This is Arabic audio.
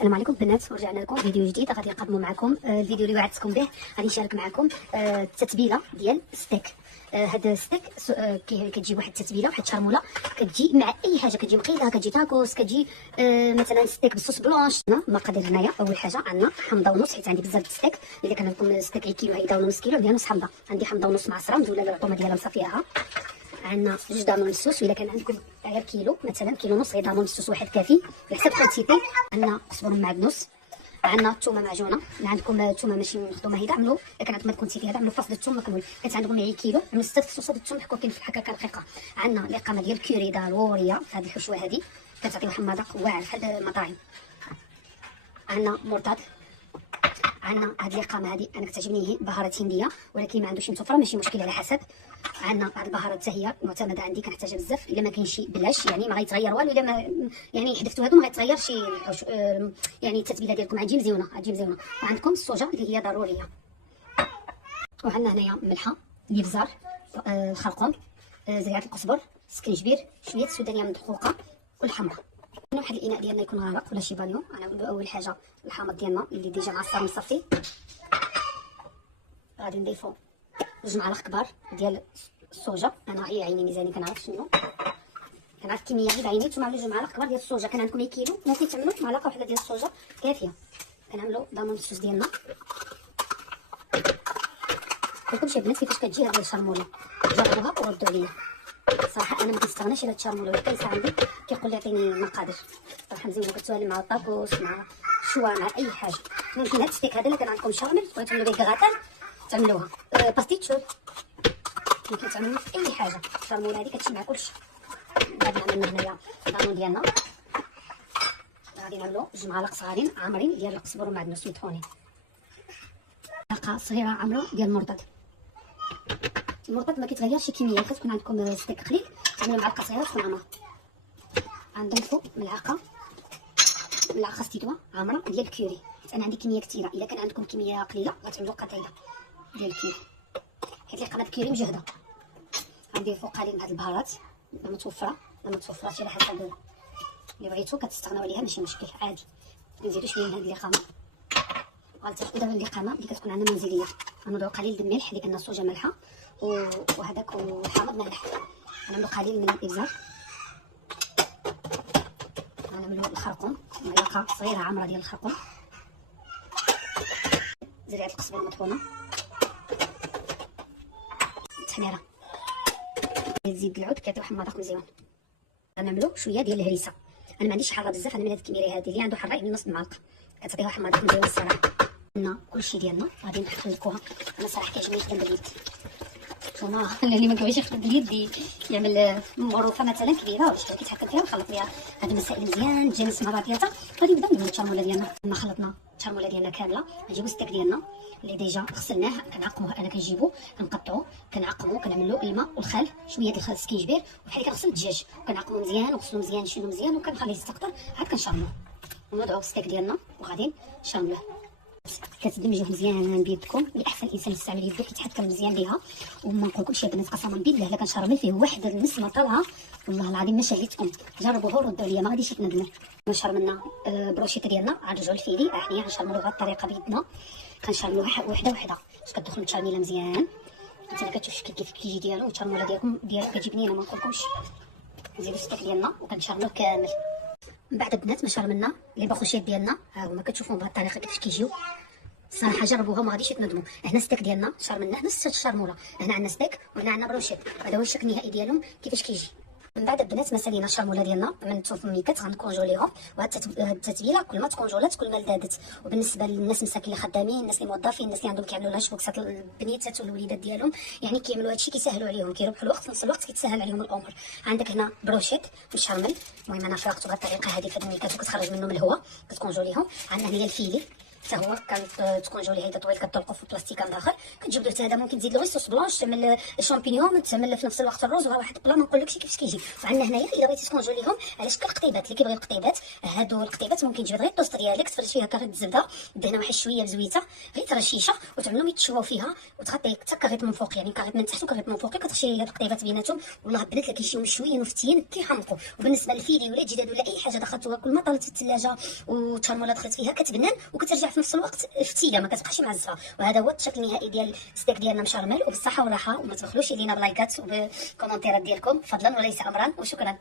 السلام عليكم بنات، ورجعنا لكم فيديو جديد. غادي نقدموا معكم الفيديو اللي وعدتكم به. غادي نشارك معكم التتبيله ديال ستيك. هذا ستيك كتجي واحد التتبيله، واحد الشرموله كتجي مع اي حاجه، كتجي مقيله، كتجي تاكوس، كتجي مثلا ستيك بالصوص بلونش. هنا المقادير هنايا. اول حاجه عندنا حمضه ونص، حيت عندي بزاف د ستيك. الا كان عندكم ستيك كيلو هيدا ولا نص كيلو ديال نص حمضه. عندي حمضه ونص معصره مزوله العطومه ديالها مصفياها. عندنا جوج دانون مسوس، الا كان عندكم غير كيلو مثلا كيلو ونص، غير دانون مسوس واحد كافي على حسب كونتيتي. عندنا قزبر معدنوس، عندنا الثومه معجونه. اللي عندكم الثومه ماشي مخدومه هيدا عملوا، الا كان عندكم الكونتيتي هذا عملوا فصل الثوم مكمول. كانت عندكم معي كيلو عملوا 6 فصوصات الثوم حكوكين في الحكاكه رقيقه. عندنا الاقامه ديال الكوري ضروريه في هذه الحشوه هذه، كتعطيو حماضه واعره في هذه المطاعم. عندنا مرتاد، عندنا هاد الاقامه هذه انا كتعجبني، هي بهارات هنديه ولكن ما عندوش متوفره، ماشي مشكل على حسب. عندنا هاد البهارات حتى هي معتمده عندي، كنحتاجها بزاف. الا ما كاينش بلاش، يعني ما غيتغير والو. الا ما يعني حذفتوا هادو ما غيتغير شي يعني التتبيله ديالكم غتجي مزيونه، غتجي مزيونه. وعندكم الصوجه اللي هي ضروريه. وعندنا هنايا ملحه، الابزار، الخرقوم، زريعه القزبر، سكنجبير، شويه السودانيه مدقوقه والحمراء. عندنا واحد الاناء ديالنا يكون غارق ولا شي بانيو. غنعملو اول حاجه الحامض ديالنا اللي ديجا معصر مصفي. غادي نضيفو 2 معالق كبار ديال الصوجه. انا هي عيني ميزاني، كنعرف شنو، كنعرف الكميه غير بعيني. نتوما عملوا 2 معالق كبار ديال الصوجه. كان عندكم كيلو ممكن تعملوا معلقه واحده ديال الصوجه كافيه. كنعملوا دانون الصوص ديالنا. قلت لكم البنات كيفاش كتجي هذه الشرموله، جربوها وردوا عليا. صراحه انا ما كنستغناش على الشرموله، ولا كيسا عندي كيقول لي عطيني المقادير. صراحه مزيونه، كتسوالي مع الطاكوس، مع الشوا، مع اي حاجه. ممكن هاد الستيك هذا اللي كان عندكم شامل بغيتو تعملوا به كغاتان تعملوها باستيتشو، ممكن تعملوا في اي حاجه. الشرموله هذه كتمشي مع كلشي. غادي نعملوا هنايا الدانون ديالنا. غادي نعملوا 2 معالق صغارين عامرين ديال القزبر والمعدنوس مطحونين. معلقه صغيره عامره ديال المرطد. المرطد ما كيتغيرش كميه، كتكون عندكم ستيك قليل تعملوا معلقه صغيره تكون عامره. غنضيفوا ملعقه ستيتوا عامره ديال الكوري. انا عندي كميه كثيره، الا كان عندكم كميه قليله غتعملوا قطيله ديال الكوري، حيت القناه الكوري مجهده. غنضيفوا قليل من هاد البهارات لا متوفره لا متوفراتش على حسب اللي بغيتو، كتستغناو عليها ماشي مشكل عادي. نزيدو شويه من هاد الاقامه. غنلتحقوا دابا الاقامه اللي كتكون عندنا منزليه. غنوضعوا قليل د الملح اللي عندنا الصوجه مالحه وهذاك والحامض مالح. غنعملوا قليل من الابزار. غنعملوا الخرقوم، معلقه صغيره عامره ديال الخرقوم، زريعه القزبر مطحونه، التحميره ديال زيت العود كيعطيو حماضه مزيان. غنعملوا شويه ديال الهريسه. انا ما عنديش حاره بزاف، انا من هاد الكميه هذه اللي عنده حاره يعمل نص المعلقه، كتعطيها حماضه مزيان الصراحه. عندنا كلشي ديالنا غادي نحركوها. انا صراحه كيعجبني نخدم باليد، نتوما اللي ما كيبغيش يخدم باليد يعمل مروفه مثلا كبيره ولا شي كيتحكم فيها ويخلط ليها هاد المسائل مزيان تجي مرات ثلاثه. غادي نبداو نديرو الشرموله ديالنا. لما خلطنا الشرموله ديالنا كامله نجيبو الستيك ديالنا اللي ديجا غسلناه، كنعقموه. انا كنجيبو كنقطعو كنعقمو، كنعملو الماء والخل شويه ديال السكينجبير، وبحال كنغسل الدجاج كنعقمو مزيان ونغسلو مزيان نشيلو مزيان وكنخليه يستقطر. عاد كنشرملو ونوضعو الستيك ديالنا وغادي نشرملوه. كتدمجوه مزيان بيدكم. الاحسن الانسان يستعمل يدو كيتحكم مزيان بها. وما نقولكمش يا بنات قسما بالله الا كنشرمل فيه واحد النسمه طالعه والله العظيم ما شهيتكم. جربوه وردوا عليا ما غاديش تندموا. شرملنا بروشيط ديالنا غنرجعوا للفيلي. احنا غنشرملوها بهاد الطريقه بيدنا، كنشرملوها وحده وحده باش كتدخل متشرمله مزيان. انت اللي كتشوف كيف كيجي ديالو. الشرموله ديالكم كتجي بنينه ما نقولكمش. نزيدو الستيك ديالنا وكنشرملوه كامل. من بعد البنات ما شرملنا لي باخوشيات ديالنا ها هما كتشوفوهم بهاد الطريقه كيفاش كيجيو. صراحه جربوها وما غاديش تندموا. هنا ستيك ديالنا شرملناه نفس الشرموله. هنا عندنا ستيك وهنا عندنا بروشيت. هذا هو الشكل النهائي ديالهم كيفاش كيجي. من بعد البنات ما سالينا الشرموله ديالنا من التوفميكات غنكونجوليهم. وهاد التتبيله كل ما تكونجولات كل ما لذاذت. وبالنسبه للناس المساكين اللي خدامين، الناس اللي موظفين، الناس اللي عندهم كيعملوا لها بوكسات البنيتات والوليدات ديالهم، يعني كيعملوا هادشي كيسهلوا عليهم، كيربحوا الوقت في نفس الوقت كيتسهل عليهم الامور. عندك هنا بروشيت مشرمل. المهم انا فرقته بهذه الطريقه هذه في الميكات وكتخرج منهم الهواء كتكونجوليهم. عندنا هنا الفيلي حتى هو كتكونجولي هيدا طويل كطلقو في بلاستيكه من داخل. كتجبدو حتى هذا ممكن تزيد له غير صوص بلونش، تعمل الشامبينيون، تعمل في نفس الوقت الرز، وها واحد البلا ما نقولكش كيفاش كيجي. وعندنا هنايا الا بغيتي تكونجوليهم على شكل قطيبات، اللي كيبغي القطيبات هادو القطيبات ممكن تجبد غير الطوست ديالك، تفرش فيها كاغيط الزبده، دهنا واحد شويه بزويته غير ترشيشه، وتعملهم يتشواو فيها، وتغطي حتى كاغيط من فوق، يعني كاغيط من تحت وكاغيط من فوق، كتخشي هاد القطيبات بيناتهم. والله البنات اللي كيجيو مشويين وفتيين كيحمقوا. وبالنسبه للفيلي ولا الدجاج ولا اي حاجه دخلتوها كل ما طالت في الثلاجه وتشرموله دخلت فيها كتبنن وكترجع في نفس الوقت فتيله، ما كتبقاش معزفه. وهذا هو الشكل النهائي ديال الستيك ديالنا مشرمل وبالصحه والراحه. وما تبخلوش علينا بلايكات وبكومونتيرات ديالكم فضلا وليس امرا، وشكرا.